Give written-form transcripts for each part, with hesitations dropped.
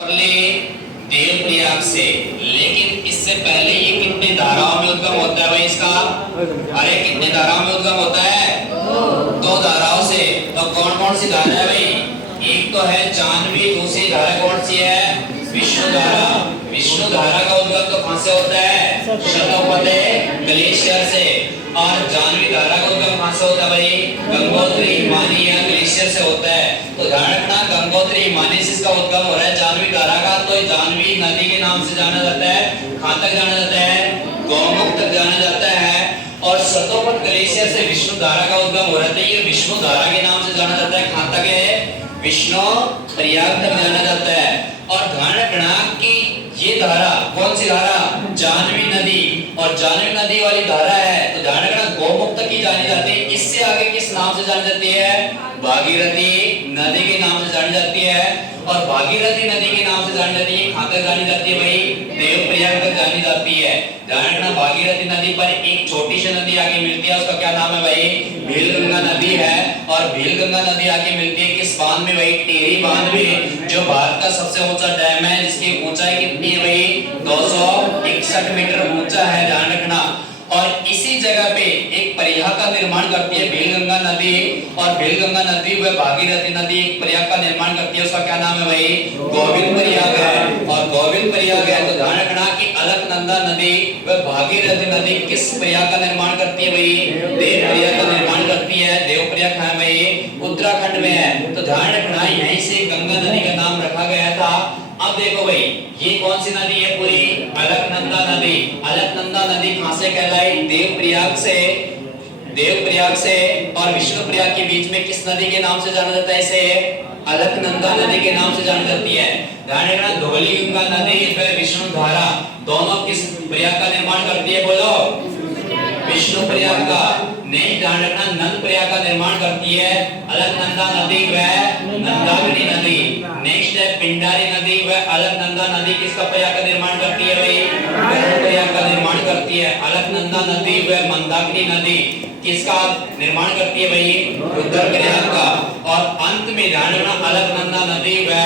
देवप्रयाग से, लेकिन इससे पहले ये कितनी धाराओं में उद्गम होता है भाई इसका? अरे कितनी धाराओं में उद्गम होता है? दो धाराओं से। तो कौन कौन सी धारा है भाई? एक तो है जानवी, दूसरी धारा कौन सी है? विष्णु धारा। विष्णु धारा का उद्गम तो कहां से होता है? शतपथ ग्लेशियर से। और जानवी धारा का उद्गम कहां से होता है भाई? गंगोत्री हिमानी या ग्लेशियर से होता है। तो ध्यान रखना, गंगोत्री हिमानी से इसका उद्गम हो रहा है जानवी धारा का। तो जानवी नदी के नाम से जाना जाता है। कहां तक जाना जाता है? गौमुख तक जाना जाता है। और शतपथ ग्लेशियर से विष्णु धारा का उद्गम हो रहा है। ये विष्णु धारा के नाम से जाना जाता है। कहां तक है? विष्णु प्रयाग तक जाना जाता है। और ध्यान रखना कि ये धारा कौन सी धारा? जानवी नदी। और जानवी नदी वाली धारा है तो ध्यान रखना गौमुख तक ही जानी जाती है। इससे आगे किस नाम से जानी जाती है? भागीरथी नदी के नाम से जानी जाती है। और भागीरथी नदी के नाम से जानी जाती है। कहां तक जानी जाती है भाई? देवप्रयाग तक जानी जाती है। ध्यान रखना भागीरथी नदी पर एक छोटी सी नदी आगे मिलती है, उसका क्या नाम है भाई? भीलगंगा नदी है। और भीलगंगा नदी आगे मिलती है किस बांध में भाई? टिहरी बांध में, जो भारत का सबसे ऊंचा डैम है, जिसकी ऊंचाई कितनी है भाई? 261 मीटर ऊंचा है। ध्यान रखना। और इसी जगह पे एक प्रयाग का निर्माण करती है भीलगंगा नदी। और भीलगंगा नदी व भागीरथी नदी एक प्रयाग का निर्माण करती है, उसका क्या नाम है भाई? गोविंद प्रयाग है। और गोविंद प्रयाग है तो ध्यान रखना कि अलकनंदा नदी व भागीरथी नदी किस प्रयाग का निर्माण करती है भाई? देव प्रयाग का निर्माण करती है। देव प्रयाग कहां है भाई? उत्तराखंड में है। तो ध्यान रखना यहीं से गंगा नदी का नाम रखा गया था। अब देखो भाई, ये कौन सी नदी है पूरी? अलकनंदा नदी। अलकनंदा नदी कहां से कहलाई? देवप्रयाग से। देवप्रयाग से और विष्णुप्रयाग के बीच में किस नदी के नाम से जाना जाता है इसे? अलकनंदा नदी के नाम से जानी जाती है। ध्यान रखना धौलीगंगा नदी व विष्णु धारा दोनों किस प्रयाग का निर्माण करती है? बोलो। विष्णु प्रयाग का। नहीं, ध्यान रखना नंद प्रयाग का निर्माण करती है अलकनंदा नदी व नंदाकिनी नदी। नेक्स्ट है पिंडारी नदी व अलकनंदा नदी किसका प्रयाग का निर्माण करती है भाई? वरुण प्रयाग का निर्माण करती है। अलकनंदा नदी व मंदाकिनी नदी किसका निर्माण करती है भाई? रुद्रप्रयाग का। और अंत में ध्यान रखना अलकनंदा नदी व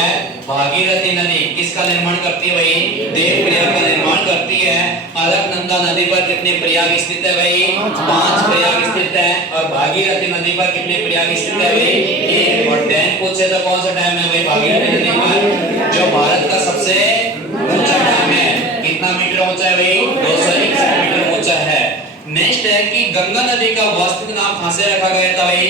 भागीरथी नदी किसका निर्माण करती है भाई? देवप्रयाग का निर्माण करती है। अलकनंदा नदी पर कितने प्रयाग स्थित है भाई? 5 प्रयाग स्थित है। और भागीरथी नदी पर कितने प्रयाग स्थित है भाई? 1। और डैम पूछे तो कौन सा डैम है भाई भागीरथी नदी पर? जो भारत का सबसे ऊंचा डैम है। कितना मीटर ऊंचा है भाई? 261 मीटर ऊंचा है। नेक्स्ट है कि गंगा नदी का वास्तविक नाम कहां से रखा गया था भाई?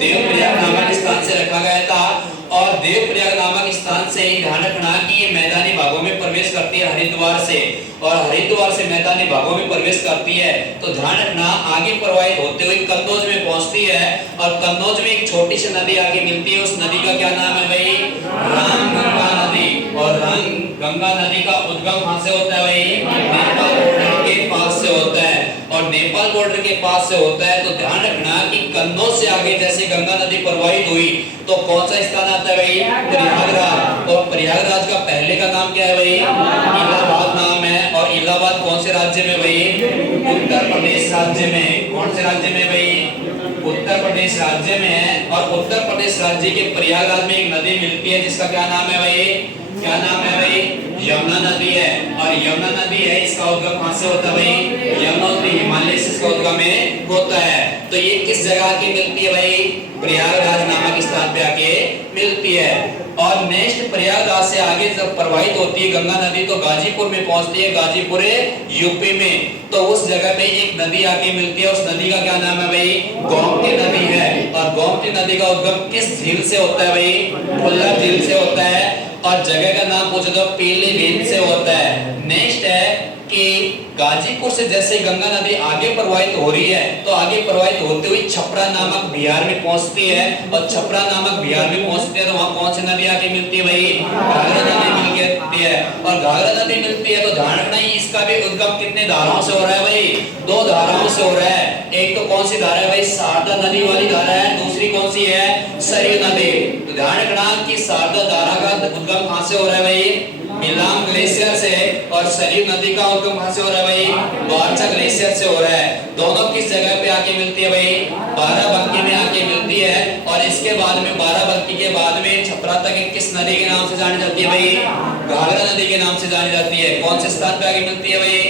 देवप्रयाग नामक स्थान से रखा गया था। और देवप्रयाग नामक स्थान से ही ध्यान रखना कि ये मैदानी भागों में प्रवेश करती है हरिद्वार से। और हरिद्वार से मैदानी भागों में प्रवेश करती है तो ध्यान रखना आगे प्रवाहित होते हुए कन्नौज में पहुंचती है। और कन्नौज में एक छोटी सी नदी आगे मिलती है, उस नदी का क्या नाम है भाई? रामगंगा नदी। और रामगंगा नदी का उद्गम कहां से होता है भाई? नेपाल बॉर्डर के पास से होता है। और नेपाल बॉर्डर के पास से होता है तो ध्यान रखना कि कन्नौज से आगे जैसे गंगा नदी प्रवाहित हुई तो कौन सा स्थान आता है भाई? प्रयागराज। और प्रयागराज का पहले का नाम क्या है भाई? इलाहाबाद नाम है। और इलाहाबाद कौन से राज्य में भाई? उत्तर प्रदेश राज्य में। कौन से राज्य में भाई? उत्तर प्रदेश राज्य में है। और उत्तर प्रदेश राज्य के प्रयागराज में एक नदी मिलती है जिसका क्या नाम है भाई? क्या नाम है भाई? यमुना नदी है। और यमुना नदी है, इसका उद्गम कहां से होता है भाई? यमुनोत्री हिमालय से इसका उद्गम होता है। तो ये किस जगह आके मिलती है भाई? प्रयागराज नामक स्थान पे आके मिलती है। और नेक्स्ट प्रयागराज से आगे जब प्रवाहित होती है गंगा नदी तो गाजीपुर में पहुंचती है, गाजीपुर यूपी में। तो उस जगह पे एक नदी आके मिलती है, उस नदी का क्या नाम है भाई? गोमती नदी है। और गोमती नदी का उद्गम किस झील से होता है भाई? फुल्ला झील से होता है। और जगह का नाम पूछे तो पीलीभीत से होता है। नेक्स्ट है कि गाजीपुर से जैसे गंगा नदी आगे प्रवाहित हो रही है तो आगे प्रवाहित होते हुए छपरा नामक बिहार में पहुंचती है। और छपरा नामक बिहार में पहुंचती है तो वहां कौन सी नदी आके मिलती है भाई? घाघरा नदी मिलती है। और घाघरा नदी मिलती है तो ध्यान रखना इसका भी उद्गम कितने धाराओं से हो रहा है भाई? 2 धाराओं से हो रहा है। एक तो कौन सी धारा है भाई? शारदा नदी वाली धारा है। दूसरी कौन सी है? सरयू नदी। तो ध्यान रखना कि शारदा धारा का उद्गम कहां से हो रहा है भाई? मिलाम ग्लेशियर से। और सरयू नदी का उद्गम कहां से हो रहा है भाई? बारचा ग्लेशियर से हो रहा है। दोनों किस जगह पे आके मिलती है भाई? बाराबंकी में आके मिलती है। और इसके बाद में बाराबंकी के बाद में छपरा तक किस नदी के नाम से जानी जाती है भाई? घाघरा नदी के नाम से जानी जाती है। कौन से स्थान पे आके मिलती है भाई?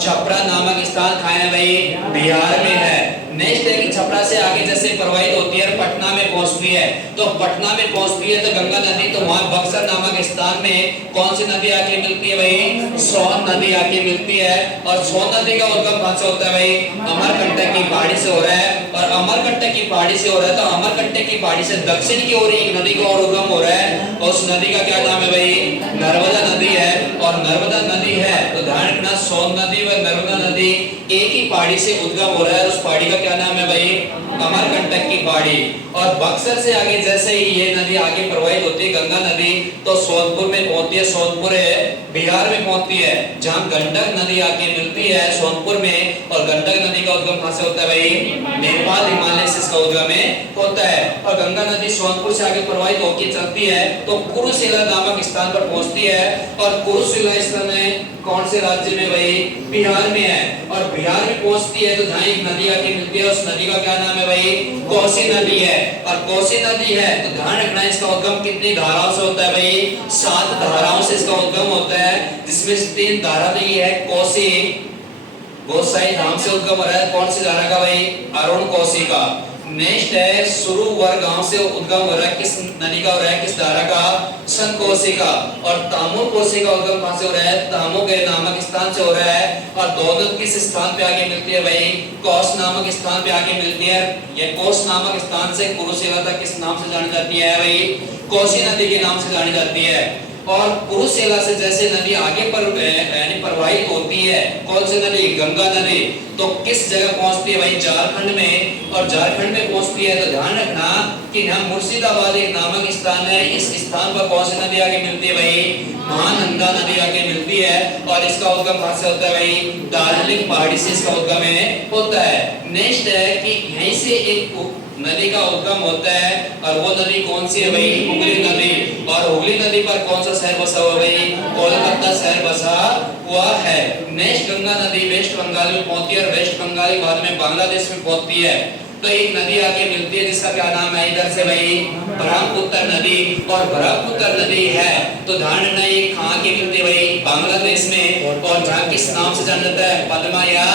छपरा नामक स्थान कहाँ है भाई? बिहार में है। नेक्स्ट है कि छपरा से आगे जैसे प्रवाहित होती है पटना में पहुंचती है, तो पटना में पहुंचती है तो गंगा नदी, तो वहां बक्सर नामक स्थान में कौन सी नदी आके मिलती है भाई? सोन नदी आके मिलती है। और सोन नदी का उद्गम कहां से होता है भाई? अमरकंटक की पहाड़ी से हो रहा है। और अमरकंटक की पहाड़ी से हो रहा है तो अमरकंटक की पहाड़ी से दक्षिण की ओर एक नदी का और उद्गम हो रहा है, और उस नदी का क्या नाम है भाई? नर्मदा नदी है। और नर्मदा नदी है तो ध्यान रखना, सोन नदी व नर्मदा नदी एक ही पहाड़ी से उद्गम हो रहा है। उस पहाड़ी का क्या नाम है भाई? अमरकंटक की पहाड़ी। और बक्सर से आगे जैसे ही ये नदी आगे प्रवाहित होती है गंगा नदी, तो सोनपुर में पहुंचती है। सोनपुर है बिहार में पहुंचती है, जहां गंडक नदी आके मिलती है सोनपुर में। और गंडक नदी का उद्गम कहां से होता है भाई? नेपाल हिमालय से इसका उद्गम होता है। और गंगा नदी सोनपुर से आगे प्रवाहित होकर चलती है तो कुरुशिला नामक स्थान पर पहुंचती है। और कुरुशिला स्थान कौन से राज्य में भाई? बिहार में है। और बिहार में पहुंचती है तो जहां एक नदी आके मिलती है, उस नदी का क्या नाम है भाई? कोसी नदी है। और कोसी नदी है तो ध्यान रखना, इसका उद्गम कितनी धाराओं से होता है भाई? 7 धाराओं से इसका उद्गम होता है, जिसमें से 3 धारा दी है कोसी गोसाई धाम से उद्गम हो रहा है। कौन सी धारा का भाई? अरुण कोसी का। नेक्स्ट है सुरुवर गांव से उद्गम हो रहा है, किस नदी का हो रहा है? किस धारा का? संकोसी का। और तामो कोसी का उद्गम कहां से हो रहा है? तामो के नामक स्थान से हो रहा है। और दोनों किस स्थान पे आके मिलती है भाई? कोस नामक स्थान पे आके मिलती है। ये कोस नामक स्थान से कुरुशिला तक किस नाम से जानी जाती है भाई? कोसी नदी के नाम से जानी जाती है। और कुरुशिला से जैसे नदी आगे पर यानी प्रवाहित होती है, कौन सी नदी? गंगा नदी, तो किस जगह पहुंचती है भाई? झारखंड में। और झारखंड में पहुंचती है तो ध्यान रखना कि यहाँ मुर्शिदाबाद एक नामक स्थान है, इस स्थान पर कौन सी नदी आके मिलती है भाई? महानंदा नदी आके मिलती है। और इसका उद्गम कहां से होता है भाई? दार्जिलिंग पहाड़ी से इसका उद्गम होता है। नेक्स्ट है कि यहीं से एक नदी का उद्गम होता है, और वो नदी कौन सी है भाई? हुगली नदी। और हुगली नदी पर कौन सा शहर बसा हुआ भाई? कोलकाता शहर बसा हुआ है। नेक्स्ट गंगा नदी वेस्ट बंगाल में पहुंचती है, और वेस्ट बंगाल के बाद में बांग्लादेश में पहुंचती है। तो एक नदी आके मिलती है जिसका क्या नाम है इधर से भाई? ब्रह्मपुत्र नदी। और ब्रह्मपुत्र नदी है तो ध्यान रखना, ये कहां की मिलती है भाई? बांग्लादेश में। और जहां किस नाम से जाना जाता है? पद्मा या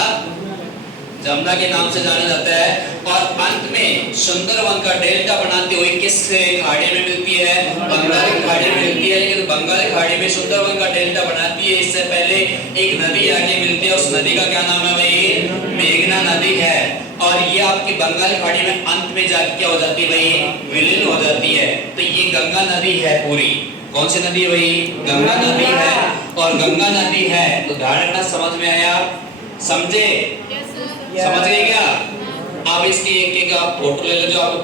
जमुना के नाम से जाना जाता है। और अंत में सुंदरवन का डेल्टा बनाते हुए किस खाड़ी में मिलती है? बंगाल की खाड़ी में मिलती है। लेकिन बंगाल की खाड़ी में सुंदरवन का डेल्टा बनाती है इससे पहले एक नदी आगे मिलती है, उस नदी का क्या नाम है भाई? मेघना नदी है। और ये आपकी बंगाल की खाड़ी में अंत में जाके क्या हो जाती है भाई? विलीन हो जाती है। तो ये गंगा नदी है पूरी। कौन सी नदी है भाई? गंगा नदी है। और गंगा नदी है तो ध्यान रखना, समझ में आया? समझे? समझ गए क्या? आप इसकी एक आप फोटो ले लो जो आप